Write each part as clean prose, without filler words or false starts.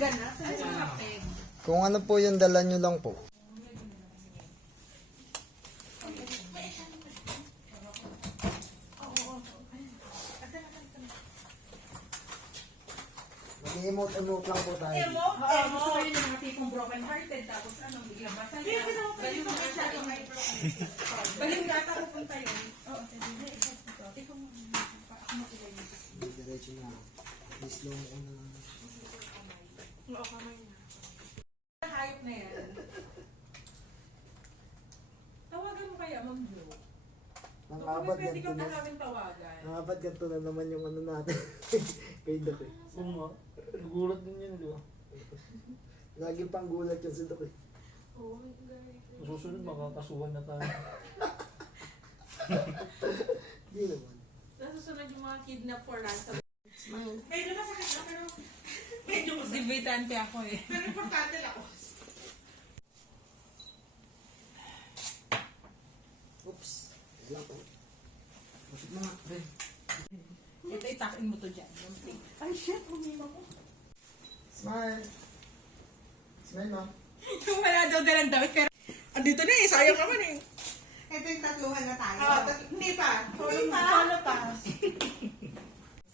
ganap. Ano yung kapeg? Kung ano po yung dala nyo lang po. Mag-emote-emote lang po tayo. Gusto ko yun yung mga tipong broken hearted. Tapos anong biglang basa niya. Balik mo masyadong may broken. Balik nga ako punta yun. Oo, ikaw mo. Diretso na. Slow mo na. Oo, kamay na. Hayop na yan. Tawagan mo kaya, Ma'am Jo. Nangabad Pwede ganito ka na. na namin tawagan. Nangabad ganito na naman yung ano natin. Kay Doc eh. Oo nga. Nagulat din yun, di ba? Lagi pang gulat yung si Doc eh. Oh my God. Susunod, makakasuhan na tayo. Hindi naman. Nasusunod yung mga kidnap for ransom. Smile. Medyo masakit na pero medyo masakit. Debutante ako eh. Pero importante lang ako. Oops. Wala po. Masuk mga. Ito itakin mo to dyan. Ay shit, umima ko. Smile. Smile ma'am. Yung wala daw dalang damit pero andito na eh, sayang naman eh. Ito yung tatluhan na tayo. Hindi pa. Hindi pa? Solo pa.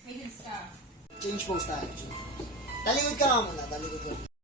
May hits ka. Change pose tayo. Talikod ka nga muna. Talikod ka.